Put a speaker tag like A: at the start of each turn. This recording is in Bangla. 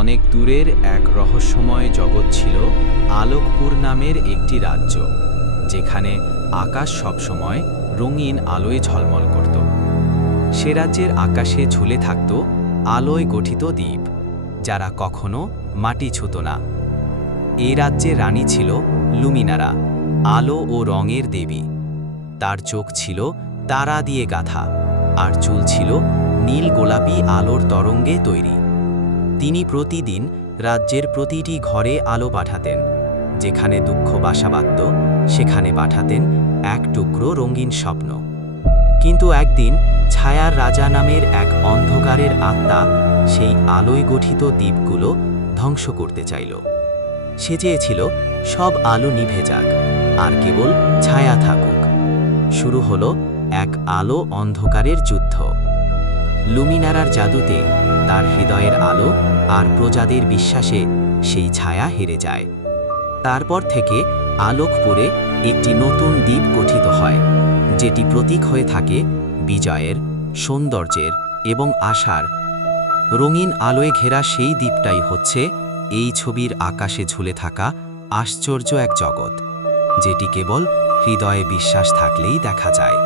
A: অনেক দূরের এক রহস্যময় জগৎ ছিল আলোকপুর নামের একটি রাজ্য, যেখানে আকাশ সবসময় রঙিন আলোয় ঝলমল করত। সে রাজ্যের আকাশে ঝুলে থাকত আলোয় গঠিত দ্বীপ, যারা কখনো মাটি ছুত না। এই রাজ্যের রানী ছিল লুমিনারা, আলো ও রঙের দেবী। তার চোখ ছিল তারা দিয়ে গাথা, আর চুল ছিল নীল গোলাপি আলোর তরঙ্গে তৈরি। তিনি প্রতিদিন রাজ্যের প্রতিটি ঘরে আলো পাঠাতেন, যেখানে দুঃখ বাসা বাঁধত সেখানে পাঠাতেন এক টুকরো রঙিন স্বপ্ন। কিন্তু একদিন ছায়ার রাজা নামের এক অন্ধকারের আত্মা সেই আলোয় গঠিত দ্বীপগুলো ধ্বংস করতে চাইল। সে চেয়েছিল সব আলো নিভে যাক, আর কেবল ছায়া থাকুক। শুরু হলো এক আলো অন্ধকারের যুদ্ধ। লুমিনারার জাদুতে তার হৃদয়ের আলো আর প্রজাদের বিশ্বাসে সেই ছায়া হেরে যায়। তারপর থেকে আলোকপুরে একটি নতুন দ্বীপ গঠিত হয়, যেটি প্রতীক হয়ে থাকে বিজয়ের, সৌন্দর্যের এবং আশার। রঙিন আলোয় ঘেরা সেই দ্বীপটাই হচ্ছে এই ছবির আকাশে ঝুলে থাকা আশ্চর্য এক জগৎ, যেটি কেবল হৃদয়ে বিশ্বাস থাকলেই দেখা যায়।